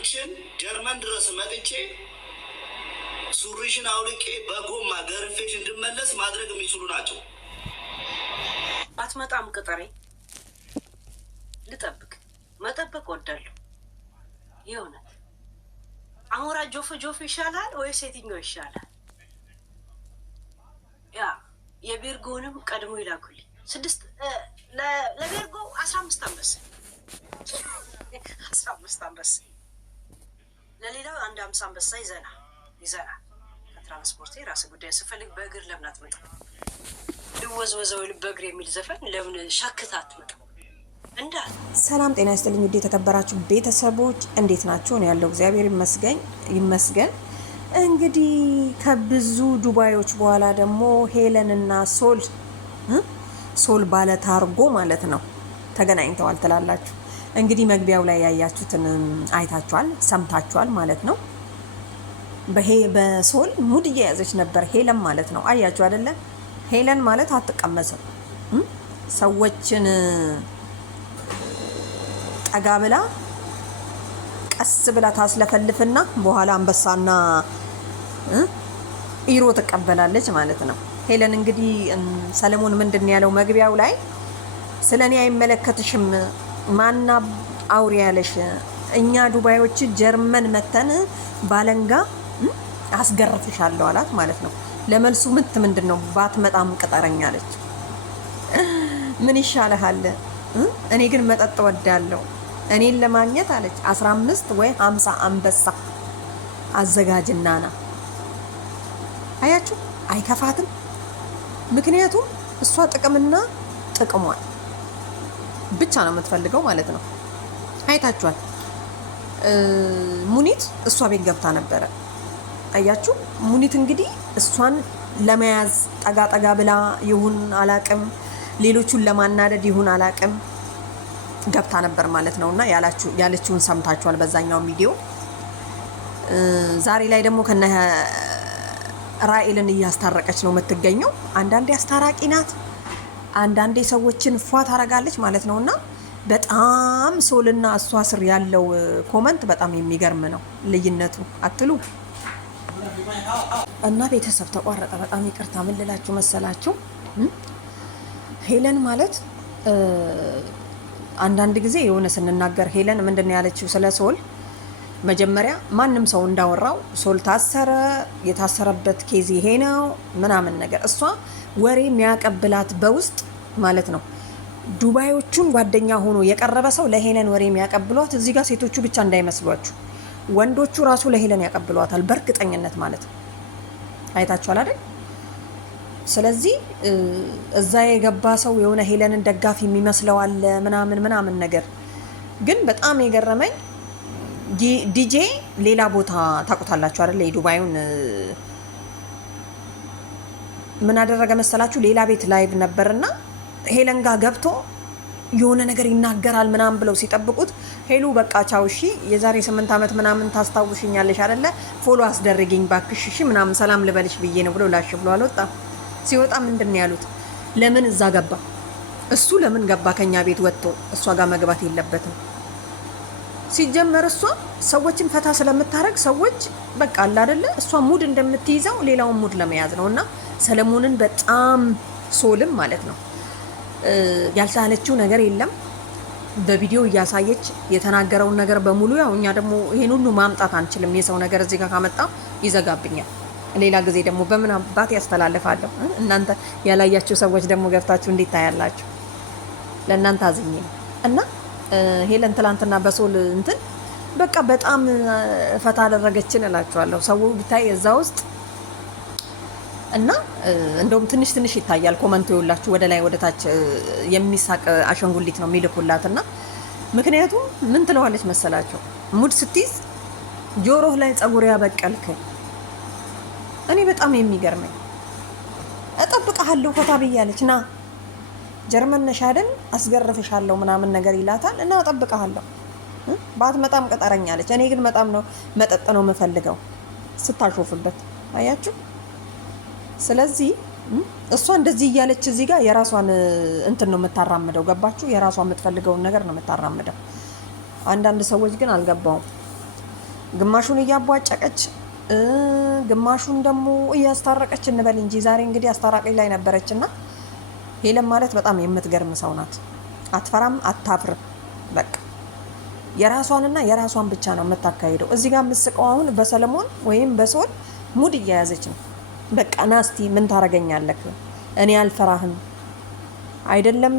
አንቺን ጀርመን ድረስ መጥቼ ሱሪሽን አውልቄ በጎማ ገርፌሽ እንድመለስ ማድረግ የሚችሉ ናቸው። አትመጣም ቅጠሬ ልጠብቅ መጠበቅ ወዳለሁ። የእውነት አሞራ ጆፍ ይሻላል ወይ ሴትኛው ይሻላል? ያ የቤርጎንም ቀድሞ ይላኩልኝ። 6 ለቤርጎ 15 አንበሳ 15 አንበሳ ለሌላው አንድ 50 አንበሳ ይዘናል። ከትራንስፖርት የራስ ጉዳይ ስፈልግ በእግር ለምን አትመጣም? ልወዝወዘው በእግር የሚል ዘፈን ለምን ሻክታ አትመጣም? ሰላም ጤና ይስጥልኝ ውድ የተከበራችሁ ቤተሰቦች እንዴት ናችሁ? እኔ ያለው እግዚአብሔር ይመስገን። እንግዲህ ከብዙ ዱባዮች በኋላ ደግሞ ሄለን እና ሶል ባለ ታርጎ ማለት ነው ተገናኝተዋል ትላላችሁ። እንግዲህ መግቢያው ላይ ያያችሁትን አይታችኋል፣ ሰምታችኋል ማለት ነው። በሶል ሙድ እየያዘች ነበር ሄለን ማለት ነው። አያችሁ አይደለ? ሄለን ማለት አትቀመሰም። ሰዎችን ጠጋ ብላ ቀስ ብላ ታስለፈልፍና በኋላ አንበሳና ኢሮ ትቀበላለች ማለት ነው። ሄለን እንግዲህ ሰለሞን ምንድን ያለው መግቢያው ላይ ስለኔ አይመለከትሽም፣ ማና አውሪ ያለሽ፣ እኛ ዱባዮች ጀርመን መተን ባለንጋ አስገርፍሻለሁ አላት ማለት ነው። ለመልሱ ምንድን ነው? ባትመጣም ቅጠረኝ አለች። ምን ይሻልሃል? እኔ ግን መጠጥ ወዳለሁ። እኔን ለማግኘት አለች 15 ወይ 50 አንበሳ አዘጋጅና ና። አያችሁ፣ አይከፋትም። ምክንያቱም እሷ ጥቅምና ጥቅሟን ብቻ ነው የምትፈልገው ማለት ነው። አይታችኋል። ሙኒት እሷ ቤት ገብታ ነበረ። አያችሁ፣ ሙኒት እንግዲህ እሷን ለመያዝ ጠጋ ብላ ይሁን አላቅም፣ ሌሎቹን ለማናደድ ይሁን አላቅም ገብታ ነበር ማለት ነውና ያለችውን ሰምታችኋል በዛኛው ቪዲዮ። ዛሬ ላይ ደግሞ ከነ ራኤልን እያስታረቀች ነው የምትገኘው። አንዳንዴ አስታራቂ ናት፣ አንዳንዴ ሰዎችን ፏ ታረጋለች ማለት ነውና በጣም ሶልና እሷ ስር ያለው ኮመንት በጣም የሚገርም ነው ልዩነቱ አትሉ። እና ቤተሰብ ተቋረጠ። በጣም ይቅርታ። ምን ልላችሁ መሰላችሁ? ሄለን ማለት አንዳንድ ጊዜ የሆነ ስንናገር ሄለን ምንድን ነው ያለችው ስለ ሶል? መጀመሪያ ማንም ሰው እንዳወራው ሶል ታሰረ፣ የታሰረበት ኬዝ ይሄ ነው ምናምን ነገር። እሷ ወሬ የሚያቀብላት በውስጥ ማለት ነው። ዱባዮቹን ጓደኛ ሆኖ የቀረበ ሰው ለሄለን ወሬ የሚያቀብሏት እዚህ ጋር ሴቶቹ ብቻ እንዳይመስሏችሁ፣ ወንዶቹ ራሱ ለሄለን ያቀብሏታል በእርግጠኝነት ማለት ነው። አይታችኋል አይደል? ስለዚህ እዛ የገባ ሰው የሆነ ሄለንን ደጋፊ የሚመስለው አለ ምናምን ነገር። ግን በጣም የገረመኝ ዲጄ ሌላ ቦታ ታውቁታላችሁ አይደል? የዱባዩን ምን አደረገ መሰላችሁ? ሌላ ቤት ላይቭ ነበርና ሄለን ጋር ገብቶ የሆነ ነገር ይናገራል ምናምን ብለው ሲጠብቁት ሄሉ በቃ ቻው እሺ፣ የዛሬ 8 ዓመት ምናምን ታስታውሽኛለሽ አይደለ? ፎሎ አስደርጊኝ ባክሽ እሺ ምናምን ሰላም ልበልሽ ብዬ ነው ብሎ ላሽ ብሎ አልወጣም። ሲወጣ ምንድን ነው ያሉት? ለምን እዛ ገባ? እሱ ለምን ገባ? ከኛ ቤት ወጥቶ እሷ ጋር መግባት የለበትም። ሲጀመር እሷ ሰዎችን ፈታ ስለምታረግ ሰዎች በቃ አለ አይደለ? እሷ ሙድ እንደምትይዘው ሌላውን ሙድ ለመያዝ ነው። እና ሰለሞንን በጣም ሶልም ማለት ነው ያልቻለችው ነገር የለም። በቪዲዮ እያሳየች የተናገረውን ነገር በሙሉ ያው እኛ ደግሞ ይሄን ሁሉ ማምጣት አንችልም። የሰው ነገር እዚህ ጋር ካመጣ ይዘጋብኛል። ሌላ ጊዜ ደግሞ በምን አባት ያስተላልፋለሁ። እናንተ ያላያችሁ ሰዎች ደግሞ ገብታችሁ እንዴት ታያላችሁ? ለእናንተ አዝኜ ነው። እና ሄለን ትላንትና በሶል እንትን በቃ በጣም ፈታ አደረገችን እላችኋለሁ። ሰው ብታይ እዛ ውስጥ እና እንደውም ትንሽ ይታያል ኮመንቱ ይውላችሁ ወደ ላይ ወደ ታች የሚሳቅ አሸንጉሊት ነው የሚልኩላትና ምክንያቱም ምን ትለዋለች መሰላችሁ? ሙድ ስትይዝ ጆሮህ ላይ ጸጉር ያበቀልክ። እኔ በጣም የሚገርመኝ እጠብቅሃለሁ ፈታ ብያለች። ና ጀርመን ነሽ አይደል? አስገርፍሻለሁ ምናምን ነገር ይላታል እና እጠብቅሃለሁ ባትመጣም ቀጠረኛለች። እኔ ግን በጣም ነው መጠጥ ነው የምፈልገው ስታሾፍበት አያችሁ። ስለዚህ እሷ እንደዚህ እያለች እዚህ ጋር የራሷን እንትን ነው የምታራምደው። ገባችሁ? የራሷን የምትፈልገውን ነገር ነው የምታራምደው። አንዳንድ ሰዎች ግን አልገባውም። ግማሹን እያቧጨቀች ግማሹን ደግሞ እያስታረቀች እንበል እንጂ ዛሬ እንግዲህ አስታራቂ ላይ ነበረች እና ሄለን ማለት በጣም የምትገርም ሰው ናት። አትፈራም፣ አታፍርም። በቃ የራሷንና የራሷን ብቻ ነው የምታካሂደው። እዚህ ጋር የምትስቀው አሁን በሰለሞን ወይም በሶል ሙድ እየያዘች ነው። በቃ ናስቲ ምን ታረገኛለህ? እኔ አልፈራህም አይደለም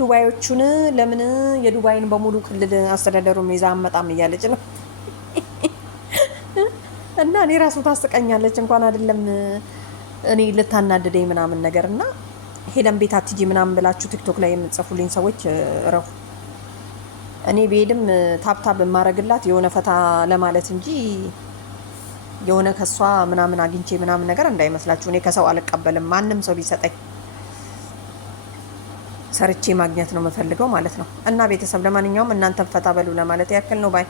ዱባዮቹን ለምን የዱባይን በሙሉ ክልል አስተዳደሩን ይዛ አመጣም እያለች ነው። እና እኔ ራሱ ታስቀኛለች እንኳን አይደለም እኔ ልታናድደኝ ምናምን ነገር እና ሄለን ቤት አትጂ ምናምን ብላችሁ ቲክቶክ ላይ የምትጽፉልኝ ሰዎች ረፉ። እኔ ብሄድም ታብታብ የማረግላት የሆነ ፈታ ለማለት እንጂ የሆነ ከሷ ምናምን አግኝቼ ምናምን ነገር እንዳይመስላችሁ። እኔ ከሰው አልቀበልም። ማንም ሰው ቢሰጠኝ ሰርቼ ማግኘት ነው የምፈልገው ማለት ነው። እና ቤተሰብ ለማንኛውም እናንተን ፈታ በሉ ለማለት ያክል ነው ባይ